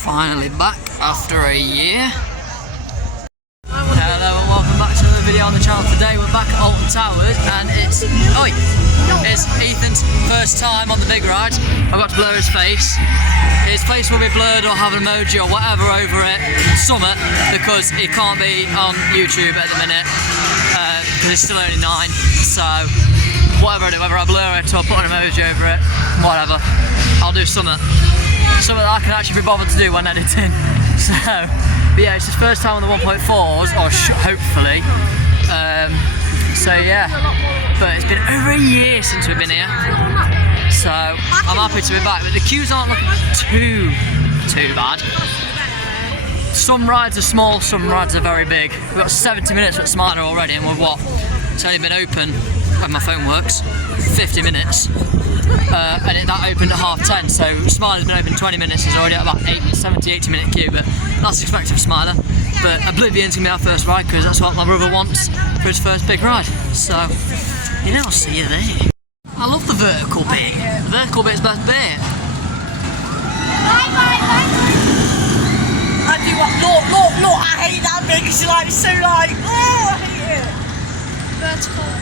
Finally back after a year. Hello and welcome back to another video on the channel. Today we're back at Alton Towers and it's Ethan's first time on the big ride. I've got to blur his face. His face will be blurred or have an emoji or whatever over it, summit, because he can't be on YouTube at the minute because he's still only 9, so whatever I do, whether I blur it or put an emoji over it, whatever, I'll do something that I can actually be bothered to do when editing. So, but yeah, it's his first time on the 1.4s, or hopefully. So yeah, but it's been over a year since we've been here. So I'm happy to be back, but the queues aren't looking too bad. Some rides are small, some rides are very big. We've got 70 minutes at Smiler already, and we're what? It's only been open, when my phone works, 50 minutes. And that opened at 10:30, so Smiler's been open 20 minutes, it's already at about 70-80 minute queue, but that's expected for Smiler. But Oblivion's gonna be our first ride, because that's what my brother wants for his first big ride. So, you know, I'll see you there. I love the vertical bit. The vertical bit's the best bit. I do what? Look, I hate that bit because you're like, so like, oh, I hate it. Vertical bit.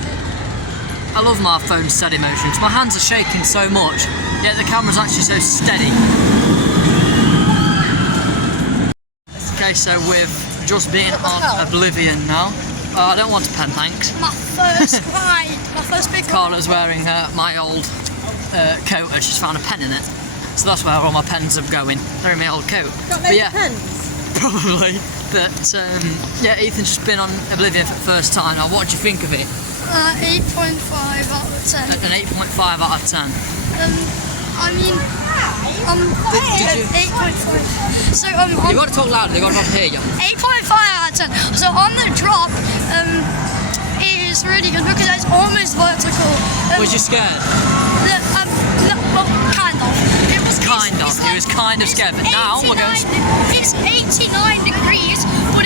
I love my phone's steady motion because my hands are shaking so much, yet the camera's actually so steady. Okay, so we've just been on Oblivion now. I don't want a pen, thanks. My first ride, my first big ride. Carla's wearing my old coat and she's found a pen in it. So that's where all my pens are going. They're in my old coat. Got but yeah, pens? Probably. But yeah, Ethan's just been on Oblivion for the first time. Now, what do you think of it? 8.5 out of 10. An 8.5 out of 10. I mean, did you? 8.5. So you got to talk louder. They got to hear you. 8.5 out of 10. So on the drop, it is really good because it's almost vertical. Was you scared? Well, kind of. It was kind of scared, but now we're going. It's 89 degrees, but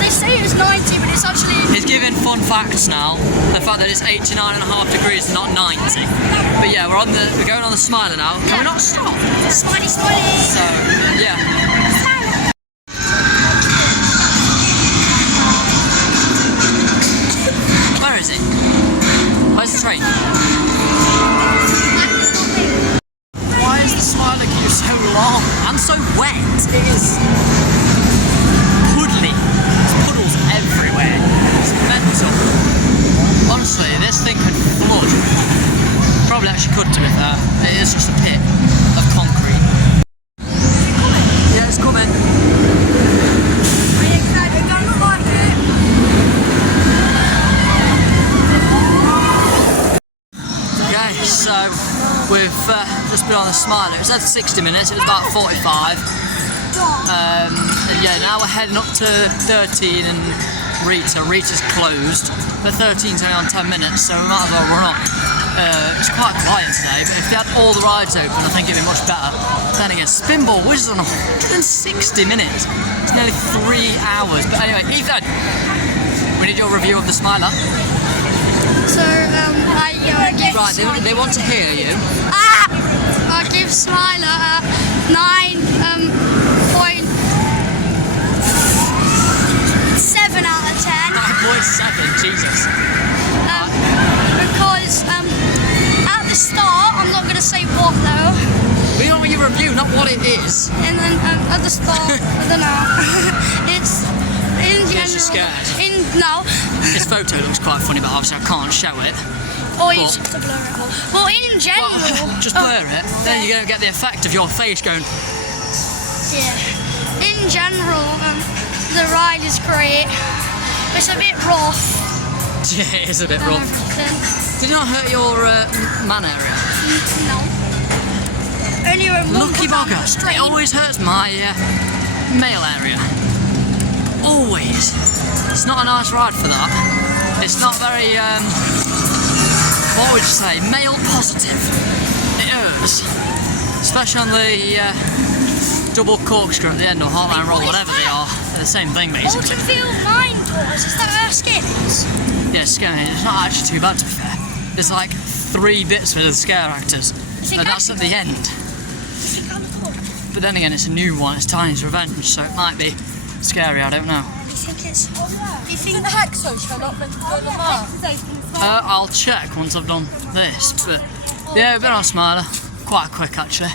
they say it's 90, but it's actually. He's giving fun facts now. The fact that it's 89.5 degrees, not 90. But yeah, we're going on the Smiler now. Can we not stop? Smiley. So yeah. Where is it? Where's the train? Why is the Smiler queue so long and so wet? It is puddly. There's puddles everywhere. It's mental. Honestly, this thing could flood. Probably actually could, to be fair. It is just a pit of concrete. Yeah, it's coming. Are you excited? I don't like it. Okay, so we've just been on the Smiler. It was at 60 minutes, it was about 45. And yeah, now we're heading up to 13 and Rita. Rita's closed, but 13's only on 10 minutes, so we might as well run up. It's quite quiet today, but if they had all the rides open, I think it'd be much better. Then again, Spinball Wizards on 160 minutes. It's nearly 3 hours. But anyway, Ethan, we need your review of the Smiler. So, I give Right, they want to hear you. I give Smiler a 9.7 out of 10. 9.7, Jesus. Because at the start, I'm not going to say what though. We don't want your review, not what it is. And then at the start, I don't know. It's in general. You're scared. No. This photo looks quite funny, but obviously I can't show it. Or you just have to blur it all. Well, in general. Well, just blur it, then you're going to get the effect of your face going. Yeah. In general, the ride is great. It's a bit rough. Yeah, it is a bit rough. Did it not hurt your man area? No. Only Lucky bugger. It always hurts my male area. Always. It's not a nice ride for that. It's not very, what would you say, male positive. It hurts. Especially on the double corkscrew at the end, or heartline roll, whatever they are. They're the same thing, basically. Alton Field Mine Doors, is that our skins? Yeah, scary. It's not actually too bad, to be fair. There's like 3 bits for the scare actors, and that's at the end. but then again, it's a new one. It's Tiny's Revenge, so it might be scary. I don't know. Do you think the Hacksaw show not meant to go to the mark? I'll check once I've done this, but yeah, we've been on Smiler. Quite quick actually,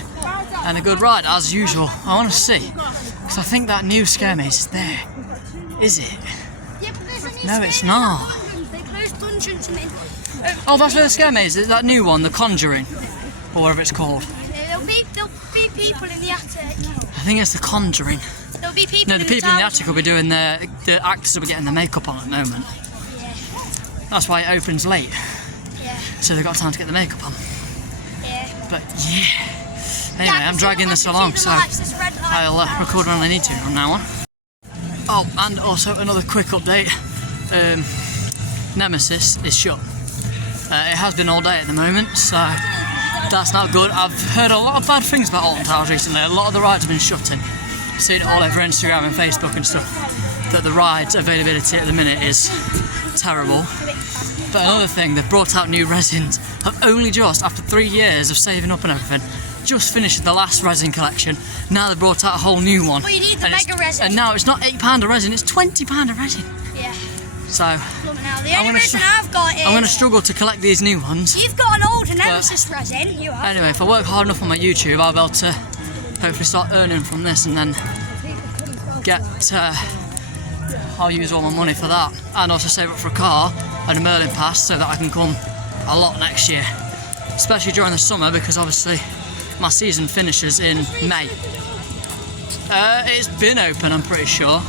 and a good ride as usual. I want to see, because I think that new scare maze is there. Is it? Yeah, but there's a new No, scare it's not. They closed dungeons and then... Oh, that's where the scare maze is. That new one, The Conjuring, or whatever it's called. There'll be people in the attic. I think it's The Conjuring. There'll be people No, the people in the attic will be doing the actors will be getting their makeup on at the moment. Yeah. That's why it opens late. Yeah. So they've got time to get the makeup on. Yeah. But yeah. Anyway, I'm dragging this along, so I'll record when I need to from now on. Oh, and also another quick update. Nemesis is shut. It has been all day at the moment, so that's not good. I've heard a lot of bad things about Alton Towers recently. A lot of the rides have been shutting. Seen it all over Instagram and Facebook and stuff, that the rides availability at the minute is terrible. But another thing, they've brought out new resins. I've only just, after 3 years of saving up and everything, just finished the last resin collection. Now they've brought out a whole new one. Well, you need the mega resin. And now it's not £8 a resin, it's £20 a resin. Yeah. So, Now, the only resin I've got is... I'm going to struggle to collect these new ones. You've got an older Nemesis resin, you have. Anyway, if I work hard enough on my YouTube, I'll be able to hopefully start earning from this and then get... I'll use all my money for that, and also save up for a car and a Merlin pass so that I can come a lot next year, especially during the summer, because obviously my season finishes in May. It's been open, I'm pretty sure,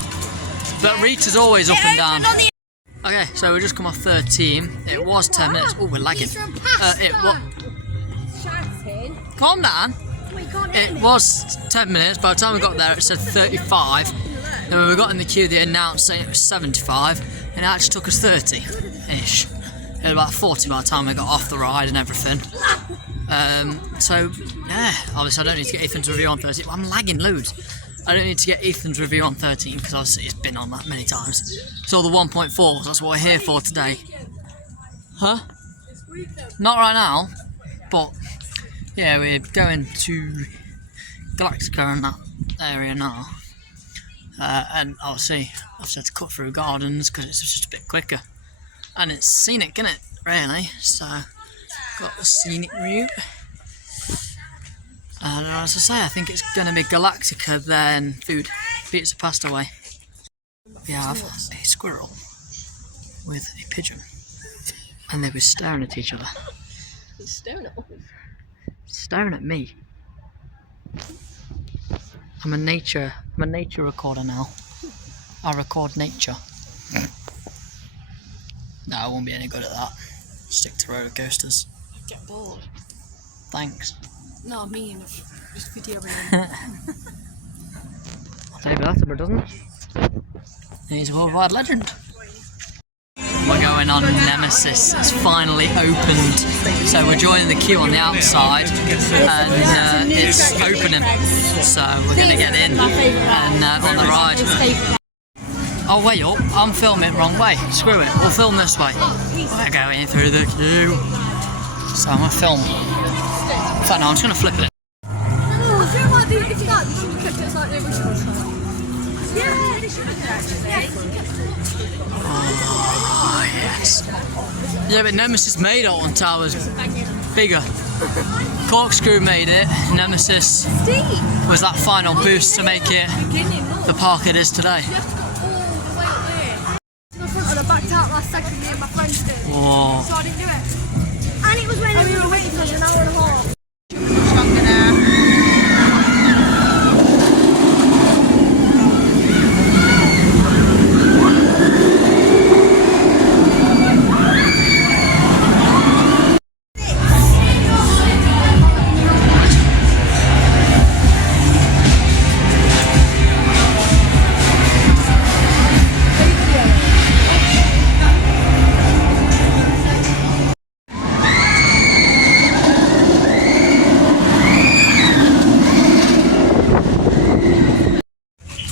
but Rita's always up and down. Okay, so we just come off 13. It was 10 minutes. Oh, we're lagging. Calm down. It was 10 minutes. By the time we got there, it said 35. Then when we got in the queue, they announced saying it was 75, and it actually took us 30-ish. It was about 40 by the time we got off the ride and everything. So, yeah, obviously I don't need to get Ethan's review on 13. I'm lagging loads. I don't need to get Ethan's review on 13, because obviously it's been on that many times. It's all the 1.4s, that's what we're here for today. Huh? Not right now, but, yeah, we're going to Galactica in that area now. And obviously I've had to cut through gardens because it's just a bit quicker, and it's scenic, isn't it, really? So got the scenic route, and as I say, I think it's going to be Galactica, then food. Pizza passed away. We have a squirrel with a pigeon, and they were staring at each other. Staring at me. I'm a nature recorder now. I record nature. No, I won't be any good at that. Stick to roller coasters. I get bored. Thanks. No, I mean, just videoing. I'll take that, but doesn't it? He's a worldwide legend. We're going on Nemesis. It's finally opened, so we're joining the queue on the outside, and it's opening, so we're going to get in and on the ride. Oh wait up, I'm filming wrong way. Screw it, we'll film this way. We're going through the queue, so I'm going to film. In fact no, I'm just going to flip it. I feel like if that kept it like it was. Yeah, they should have actually. Oh yes. Yeah, but Nemesis made Alton Towers bigger. Corkscrew made it. Nemesis was that final boost to make it the park it is today. The front and I backed out last second, me and my friends did. Whoa. So I didn't do it. And it was when we were waiting for an hour and a half.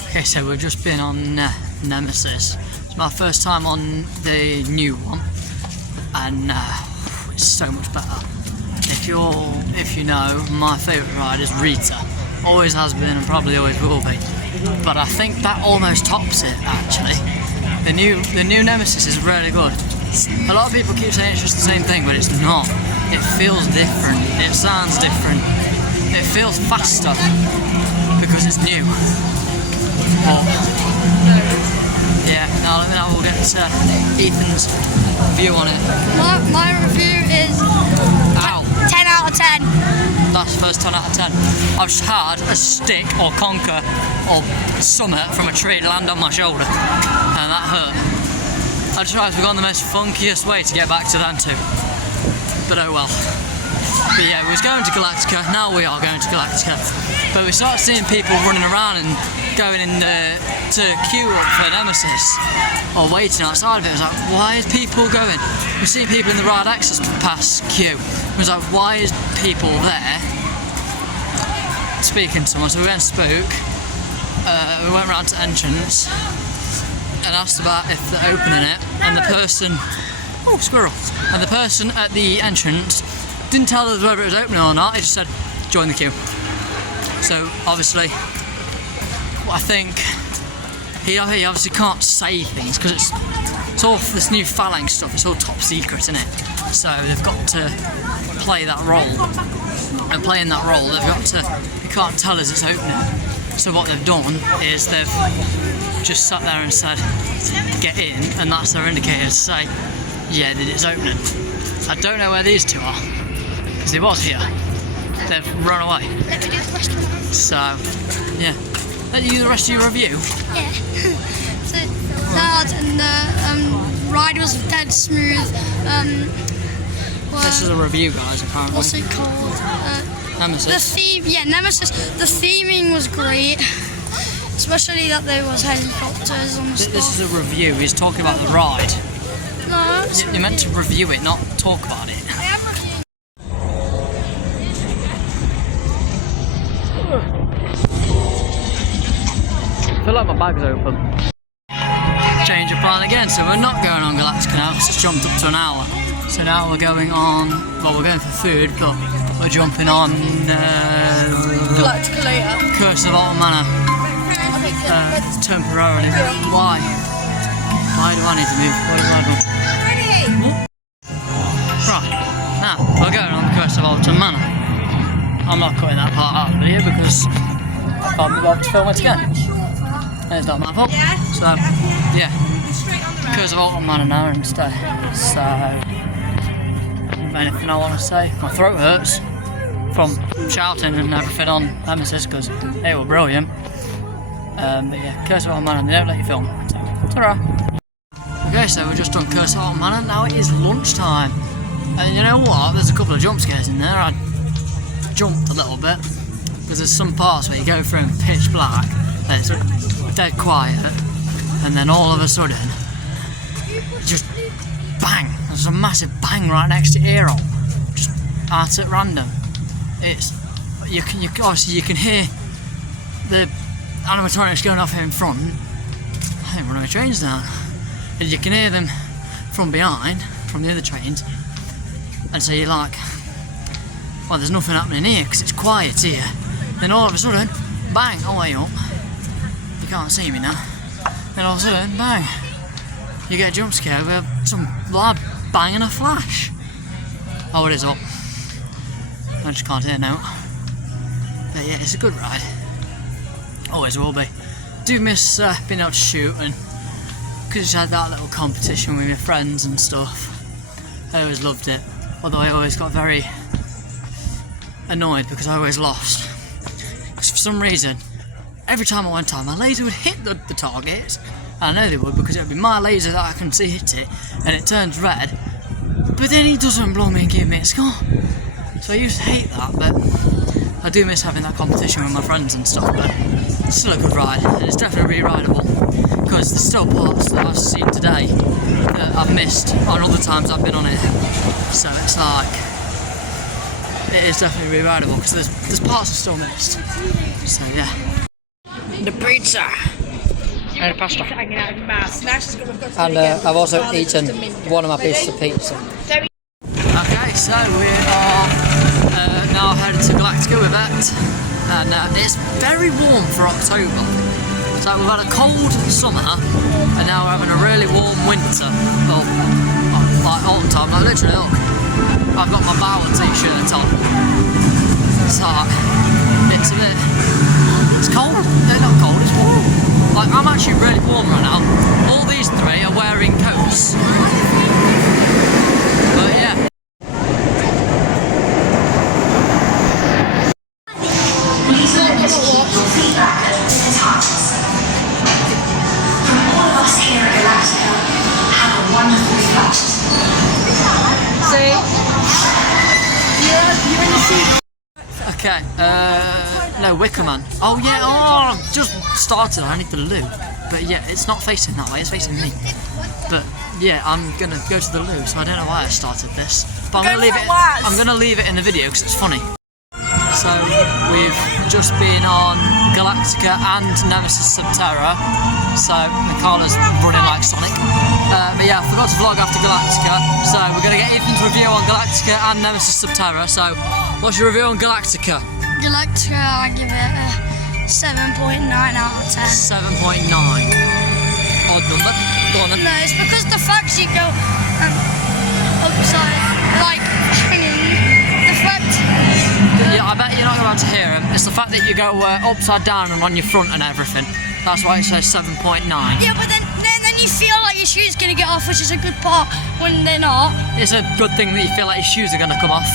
Okay, so we've just been on Nemesis. It's my first time on the new one, and it's so much better. If you know, my favourite ride is Rita. always has been and probably always will be. But I think that almost tops it actually. The new Nemesis is really good. A lot of people keep saying it's just the same thing, but it's not. It feels different, it sounds different, it feels faster because it's new. But, yeah, now we'll get Ethan's view on it. My review is 10 out of 10. That's the first 10 out of 10. I've just had a stick or conker or summit from a tree land on my shoulder, and that hurt. I just realised we've gone the most funkiest way to get back to them two. But oh well. But yeah, we was going to Galactica, now we are going to Galactica. But we started seeing people running around and going in to queue up for Nemesis, or waiting outside of it. I was like, why is people going? We've seen people in the Ride Access Pass queue. I was like, why is people there speaking to someone? So we went and spoke, we went round to entrance and asked about if they're opening it, and the person, oh squirrel, and the person at the entrance didn't tell us whether it was opening or not, he just said, join the queue. So obviously, I think he obviously can't say things because it's all this new phalanx stuff, it's all top secret, isn't it? So they've got to play that role, and playing that role, they've got to, they can't tell us it's opening. So what they've done is they've just sat there and said, get in, and that's their indicator to say, yeah, that it's opening. I don't know where these two are, because they was here. They've run away. Let me do the rest of them. So, yeah. Let you do the rest of your review. Yeah. So that and the ride was dead smooth. This is a review, guys, apparently. What's it called? Nemesis. The theme, yeah, Nemesis. The theming was great, especially that there was helicopters on the stuff. This is a review. He's talking about the ride. No, You're meant to review it, not talk about it. I am reviewing. I feel like my bag's open. Change of plan again, so we're not going on Galactica now because it's jumped up to an hour. So now we're going on, well, we're going for food, but we're jumping on Galactica later. Curse of Alton Manor temporarily. Why? Why do I need to move? What have I done? Right, now we're going on the Curse of Alton Manor. I'm not cutting that part out of the video because I can't be bothered to film it again. And it's not my fault. So, yeah. Curse of Alton Manor now instead. So, anything I want to say? My throat hurts from shouting and everything on Nemesis because they were brilliant. But yeah, Curse of Alton Manor, they don't let you film. So, ta-ra. Okay, so we're just on Curse of Alton Manor. Now it is lunchtime. And you know what? There's a couple of jump scares in there. I jumped a little bit because there's some parts where you go through in pitch black and it's dead quiet, and then all of a sudden, just bang! There's a massive bang right next to your ear hole, just out at random. It's you obviously you can hear the animatronics going off in front. I think one of my trains down, and you can hear them from behind, from the other trains, and so you're like, well, there's nothing happening here because it's quiet here. Then all of a sudden, bang! Oh, way up. You can't see me now. Then all of a sudden, bang! You get a jump scare with some lad banging a flash. Oh, it is up. I just can't hear now. But yeah, it's a good ride. Always will be. Do miss being able to shoot, and because you had that little competition with your friends and stuff. I always loved it. Although I always got very annoyed because I always lost. Because for some reason, every time I went on, my laser would hit the target. I know they would because it would be my laser that I can see hit it, and it turns red. But then he doesn't blow me and give me a score. So I used to hate that, but I do miss having that competition with my friends and stuff. But it's still a good ride, and it's definitely re-rideable because there's still parts that I've seen today that I've missed on other times I've been on it. So it's like, it is definitely re-rideable because there's parts I still missed. So yeah. The pizza. And pasta. And I've also eaten one of my pieces of pizza. Okay, so we are now headed to Galactica with it. and it's very warm for October. So we've had a cold summer, and now we're having a really warm winter. Well, like Alton time, like literally look, I've got my Bauer t-shirt on. So it's a bit, it's cold. No, not cold, it's warm. Like I'm actually really warm right now. All these three are wearing coats. But yeah. Okay, no, Wickerman. Oh yeah, oh, just started, I need the loo. But yeah, it's not facing that way, it's facing me. But yeah, I'm gonna go to the loo, so I don't know why I started this. But I'm gonna leave it in the video because it's funny. So we've just been on Galactica and Nemesis Subterra. So Carla's running like Sonic. But yeah, I forgot to vlog after Galactica. So we're gonna get Ethan's review on Galactica and Nemesis Subterra. So what's your review on Galactica? Galactica, I give it a 7.9 out of 10. 7.9. Odd number. Go on then. No, it's because the fact you go upside, like, the fact... Yeah, I bet you're not about to hear him. It's the fact that you go upside down and on your front and everything. That's why it says 7.9. Yeah, but then you feel like your shoe's going to get off, which is a good part when they're not. It's a good thing that you feel like your shoes are going to come off.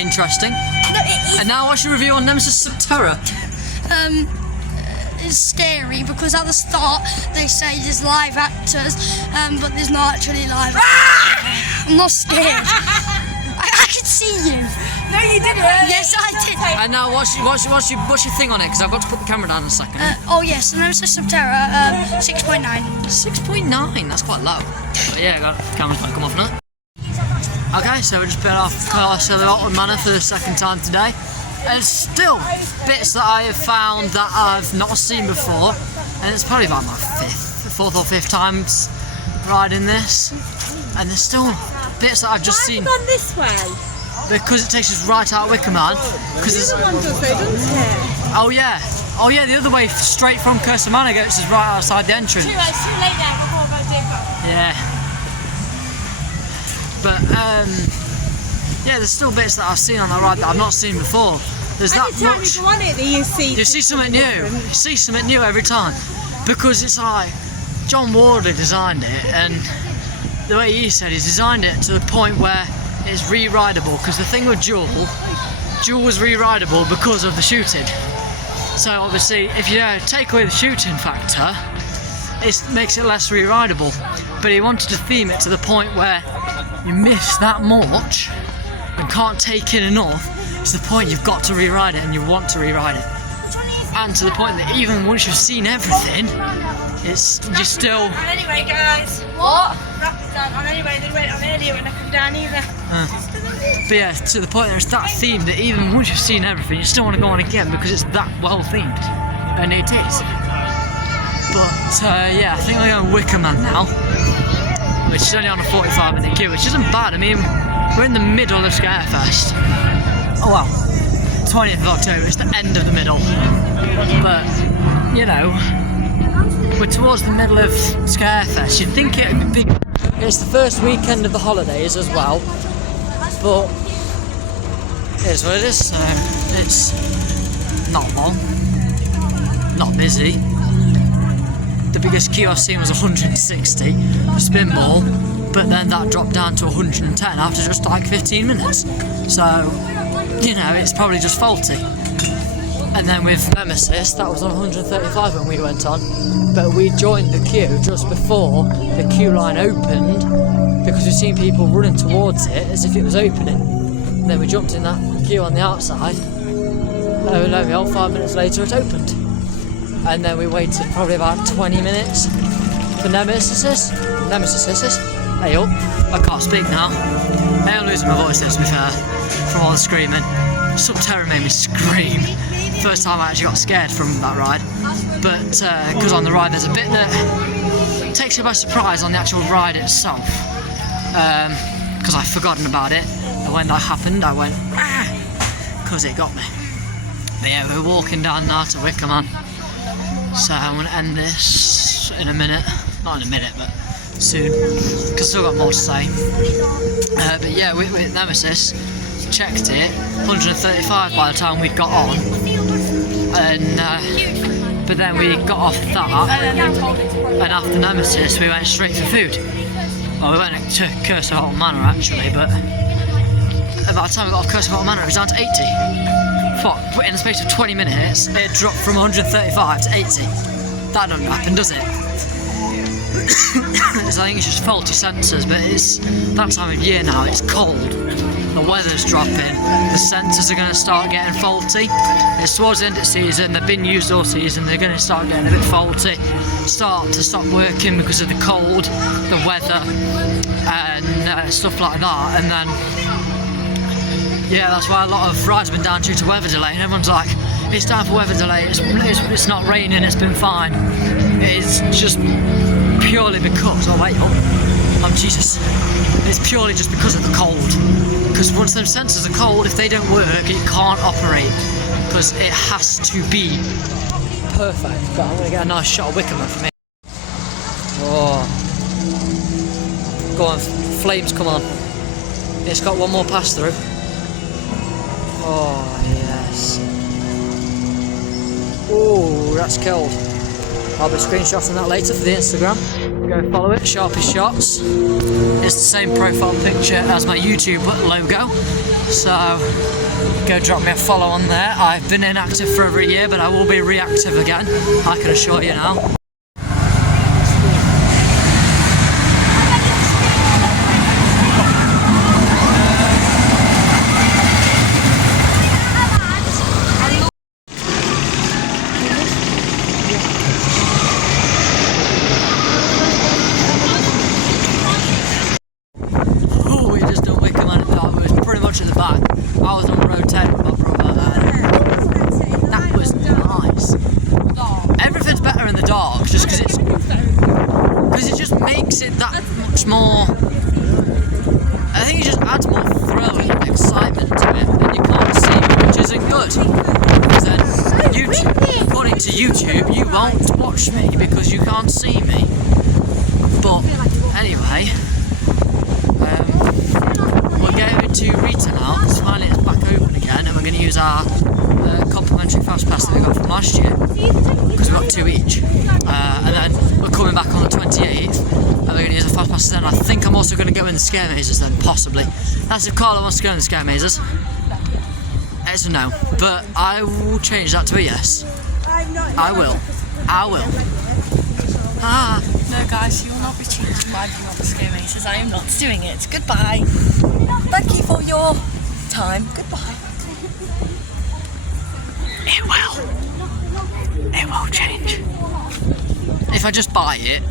Interesting. No, And now what's your review on Nemesis Subterra? It's scary because at the start they say there's live actors, but there's not actually live actors. I'm not scared. I can see you. No, you didn't. Yes, I did. And now what's your thing on it? Because I've got to put the camera down in a second. Oh yes, Nemesis Subterra, 6.9. 6.9, that's quite low. But yeah, the camera's going to come off now. Okay, so we're just been off Alton Manor for the second time today. And still bits that I have found that I've not seen before. And it's probably about my fourth or fifth times riding this. And there's still bits that I've just seen. Gone this way. Because it takes us right out of Wickerman. The other one does though, doesn't it? Oh yeah. Oh yeah, the other way straight from Cursor Manor gets us right outside the entrance. It's too late there before I go. Yeah. But yeah, there's still bits that I've seen on the ride that I've not seen before. There's that much. You go on it that you see something new. You see something new every time. Because it's like John Wardley designed it, and the way he said he's designed it to the point where it's re-rideable. Because the thing with Jewel was re-rideable because of the shooting. So obviously, if you take away the shooting factor, it makes it less re-rideable. But he wanted to theme it to the point where you miss that much and can't take in enough. It's the point you've got to re-ride it and you want to re-ride it. And to the point that even once you've seen everything, you're still... Anyway guys, what? Rapid's on anyway, they weren't on earlier when I come down either. But yeah, to the point that it's that themed that even once you've seen everything, you still want to go on again because it's that well themed. And it is. But yeah, I think we're going Wickerman now, which is only on a 45-minute queue, which isn't bad. I mean, we're in the middle of Scarefest. Oh well, 20th of October, it's the end of the middle. But, you know, we're towards the middle of Scarefest. You'd think it would be... It's the first weekend of the holidays as well, but it is what it is, so it's not long, not busy. The biggest queue I've seen was 160 for Spinball, but then that dropped down to 110 after just like 15 minutes. So, you know, it's probably just faulty. And then with Nemesis, that was on 135 when we went on, but we joined the queue just before the queue line opened because we've seen people running towards it as if it was opening. And then we jumped in that queue on the outside. Lo and behold, 5 minutes later it opened. And then we waited probably about 20 minutes for Nemesis. Hey up, I can't speak now. I am losing my voice there, to be fair, from all the screaming. Subterra made me scream. First time I actually got scared from that ride. But because on the ride there's a bit that takes you by surprise on the actual ride itself. Because I'd forgotten about it. And when that happened I went, ah, because it got me. But yeah, we're walking down now to Wicker Man. So I'm going to end this in a minute. Not in a minute, but soon. Because I've still got more to say. But yeah, with Nemesis, checked it, 135 by the time we got on. And but then we got off that, and after Nemesis we went straight for food. Well, we went to Curse of Alton Manor actually, but by the time we got off Curse of Alton Manor it was down to 80. What? In the space of 20 minutes it dropped from 135 to 80. That doesn't happen, does it? I think it's just faulty sensors, but it's that time of year now, it's cold. The weather's dropping, the sensors are going to start getting faulty. It's towards the end of the season, they've been used all season, they're going to start getting a bit faulty, stop working because of the cold, the weather, and stuff like that. And then, yeah, that's why a lot of rides have been down due to weather delay, and everyone's like, it's time for weather delay, it's not raining, it's been fine. It's just purely because, oh wait, Jesus. It's purely just because of the cold. Because once them sensors are cold, if they don't work, it can't operate. Because it has to be perfect. But I'm going to get a nice shot of Wicker Man for me. Oh. Go on, flames, come on. It's got one more pass through. Oh, yes. Oh, that's cold. I'll be screenshotting that later for the Instagram. Go follow it, Sharpest Shots. It's the same profile picture as my YouTube logo. So go drop me a follow on there. I've been inactive for over a year, but I will be reactive again, I can assure you now. At the back, I was on road 10 with my brother, and that was nice. Everything's better in the dark, just because it just makes it that much more. I think it just adds more thrill and excitement to it, and you can't see me, which isn't good. Because then YouTube, according to YouTube, you won't watch me because you can't see me. But anyway. We're going to Rita now, because finally it's back open again, and we're going to use our complimentary fast pass that we got from last year, because we got 2 each. And then we're coming back on the 28th, and we're going to use our fast passes then. I think I'm also going to go in the scare mazes then, possibly. That's if Carla wants to go in the scare mazes. It's a no, but I will change that to a yes. I will. No guys, you will not be changing my view on the scare mazes. I am not doing it. Goodbye. Thank you for your time. Goodbye. It will change. If I just buy it,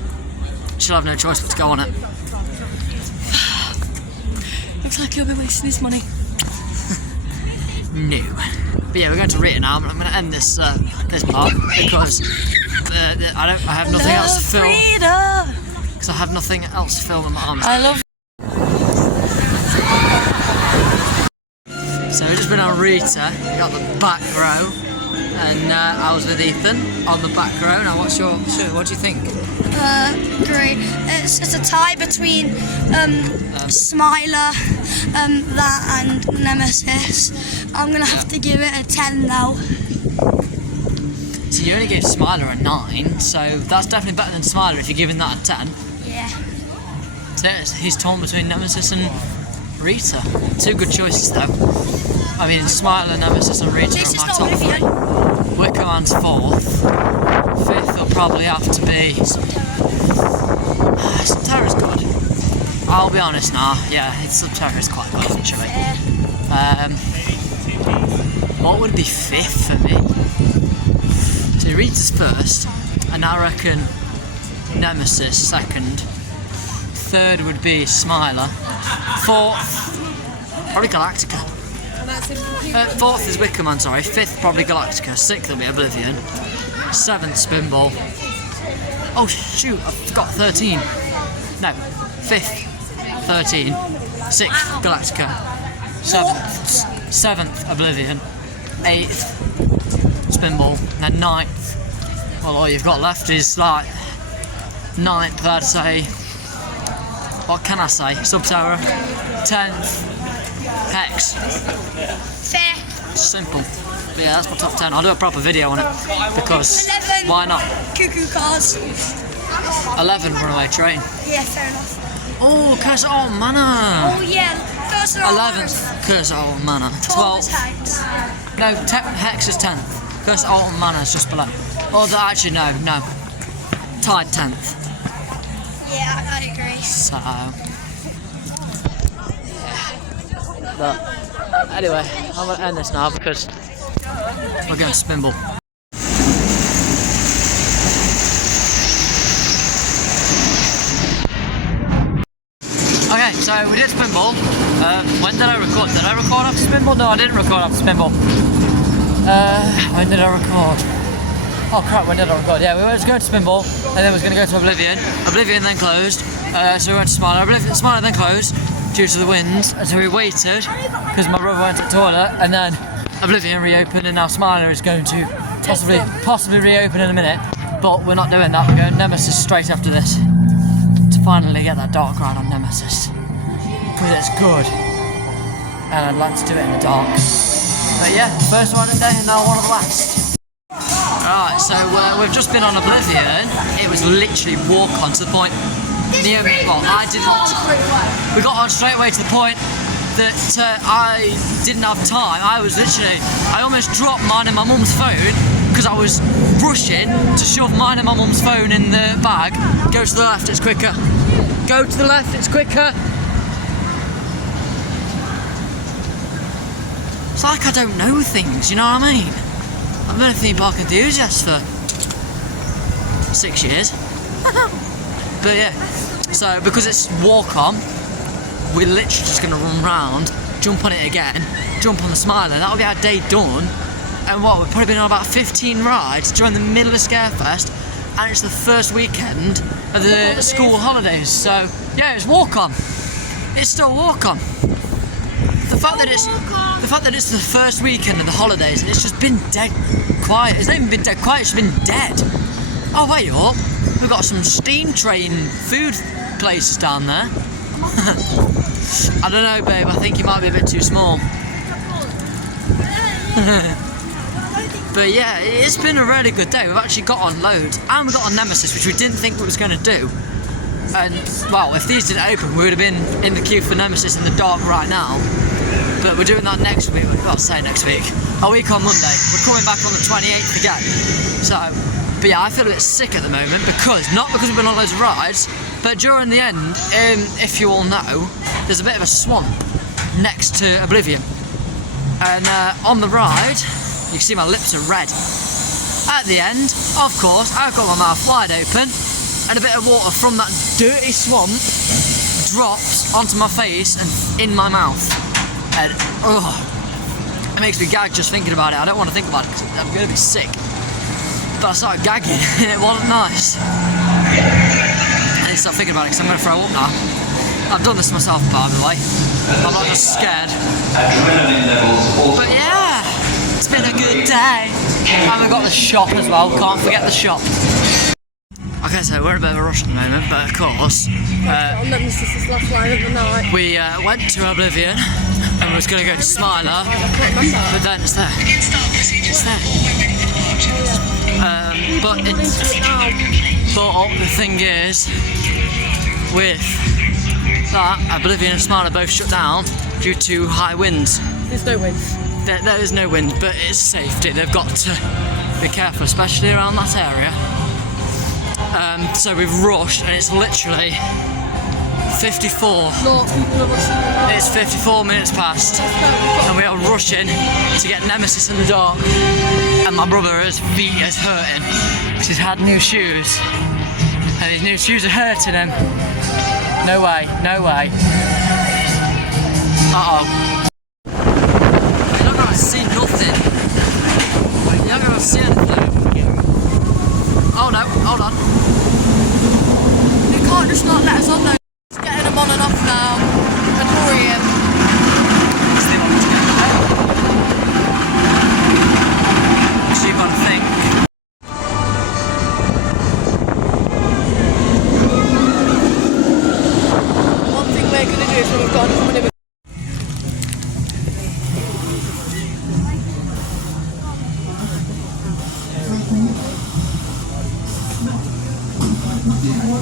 she'll have no choice but to go on it. Looks like you'll be wasting his money. No. But yeah, we're going to Rita now. I'm going to end this this part because I have nothing else to film. Because I have nothing else to film in my arms. I love. So we've just been on Rita. We got the back row, and I was with Ethan on the back row. Now, what do you think? Great. It's a tie between Smiler, that and Nemesis. I'm gonna have to give it a 10 though. So you only gave Smiler a 9, so that's definitely better than Smiler if you're giving that a 10. Yeah. So he's torn between Nemesis and Rita. 2 good choices though. I mean, Smiler, Nemesis and Rita This are my is top not 3. Wicker Man's 4th. 5th will probably have to be... Subterra's good. I'll be honest now, yeah, Subterra's quite good actually. What would be 5th for me? So Rita's 1st, and I reckon Nemesis 2nd. 3rd would be Smiler. 4th, probably Galactica. 4th is Wicker Man, sorry. 5th probably Galactica. 6th will be Oblivion. 7th Spinball. Oh shoot, I forgot 13. No, 5th 13. 6th Galactica. 7th Oblivion. 8th spinball, and then 9th. Well, all you've got left is like 9th, I'd say. What can I say? Subterra. 10th, Hex. Fair. Simple. But yeah, that's my top 10. I'll do a proper video on it because 11. why not? Cuckoo cars. 11 runaway train. Yeah, fair enough. Oh, Curse of Alton Manor. Oh yeah, first of all. 11th, Curse of Alton Manor. 12th. No, Hex is 10th. Curse of Alton Manor is just below. Oh, actually, no. Tied 10th. Yeah, I agree. So. Yeah. But anyway, I'm going to end this now because we're going to spinball. Okay, so we did spinball. When did I record? Did I record after spinball? No, I didn't record after spinball. When did I record? Oh crap, when did I record? Yeah, we were going to spinball and then we were going to go to Oblivion. Oblivion then closed, so we went to Smiler. Smiler then closed due to the winds, and so we waited because my brother went to the toilet, and then Oblivion reopened, and now Smiler is going to possibly reopen in a minute, but we're not doing that. We're going Nemesis straight after this to finally get that dark ride on Nemesis because it's good, and I'd like to do it in the dark. But yeah, first one of the day and now one of the last. Alright, so we've just been on Oblivion. It was literally walk on to the point. Well, I didn't. We got on straight away to the point that I didn't have time. I almost dropped mine and my mum's phone because I was rushing to shove mine and my mum's phone in the bag. Go to the left, it's quicker. Go to the left, it's quicker. It's like I don't know things, you know what I mean? I've been a theme park enthusiast for 6 years. But yeah, so because it's walk on, we're literally just going to run round, jump on it again, jump on the Smiler, that'll be our day done. And what, we've probably been on about 15 rides during the middle of Scarefest, and it's the first weekend of the school holidays, so yeah, it's walk on. It's still walk on. The fact that it's the first weekend of the holidays and it's just been dead quiet. It's not even been dead quiet, it's been dead. Oh wait up, we've got some steam train food places down there. I don't know babe, I think you might be a bit too small. But yeah, it's been a really good day. We've actually got on loads, and we got on Nemesis, which we didn't think we was going to do. And well, if these didn't open, we would have been in the queue for Nemesis in the dark right now. But we're doing that next week. Well, I'll say next week. A week on Monday. We're coming back on the 28th again. So, but yeah, I feel a bit sick at the moment not because we've been on loads of rides, but during the end, if you all know, there's a bit of a swamp next to Oblivion. And on the ride, you can see my lips are red. At the end, of course, I've got my mouth wide open, and a bit of water from that dirty swamp drops onto my face and in my mouth. And it makes me gag just thinking about it. I don't want to think about it because I'm going to be sick. But I started gagging and it wasn't nice. I need to start thinking about it because I'm going to throw up now. I've done this myself, by the way. I'm not just scared. But yeah, it's been a good day. And we've got the shop as well, can't forget the shop. Okay, so we're a bit of a rush at the moment, but of course, we went to Oblivion and we was going to go to Smiler, but then it's there. It's there. But the thing is, with that, Oblivion and Smiler both shut down due to high winds. There's no wind. There is no wind, but it's safety. They've got to be careful, especially around that area. So we've rushed, and it's literally 54. It's 54 minutes past, and we are rushing to get Nemesis in the dark. And my brother's feet is hurting because he's had new shoes, and his new shoes are hurting him. No way, no way. Uh-oh. You're not gonna see nothing. You're not gonna see anything. Oh no, hold on. You can't just not let us on though. Just getting them on and off now. And hurry him.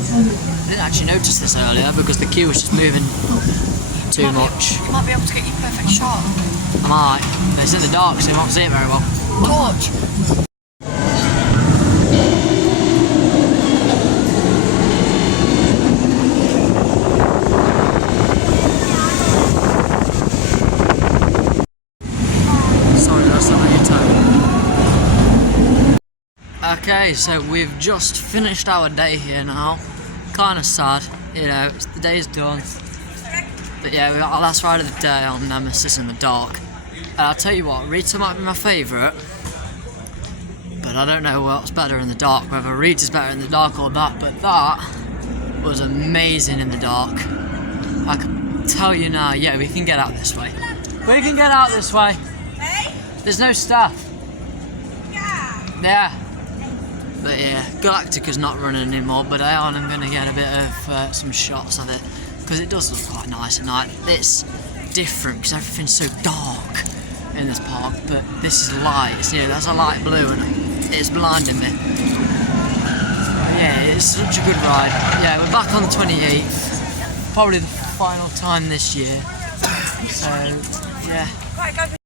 I didn't actually notice this earlier because the queue was just moving too much. You might be able to get your perfect shot. I might, but it's in the dark so you won't see it very well. Torch. Sorry, that's not on your toe. Okay, so we've just finished our day here now. Kind of sad, you know, the day's done. But yeah, we got our last ride of the day on Nemesis in the dark. And I'll tell you what, Rita might be my favourite. But I don't know what's better in the dark, whether Rita's better in the dark or that. But that was amazing in the dark. I can tell you now, yeah, we can get out this way. We can get out this way. There's no stuff. Yeah. But yeah, Galactica's not running anymore, but I'm going to get a bit of some shots of it, because it does look quite nice at night. It's different because everything's so dark in this park, but this is light. See, that's a light blue and it's blinding me. Yeah, it's such a good ride. Yeah, we're back on the 28th, probably the final time this year. So, yeah.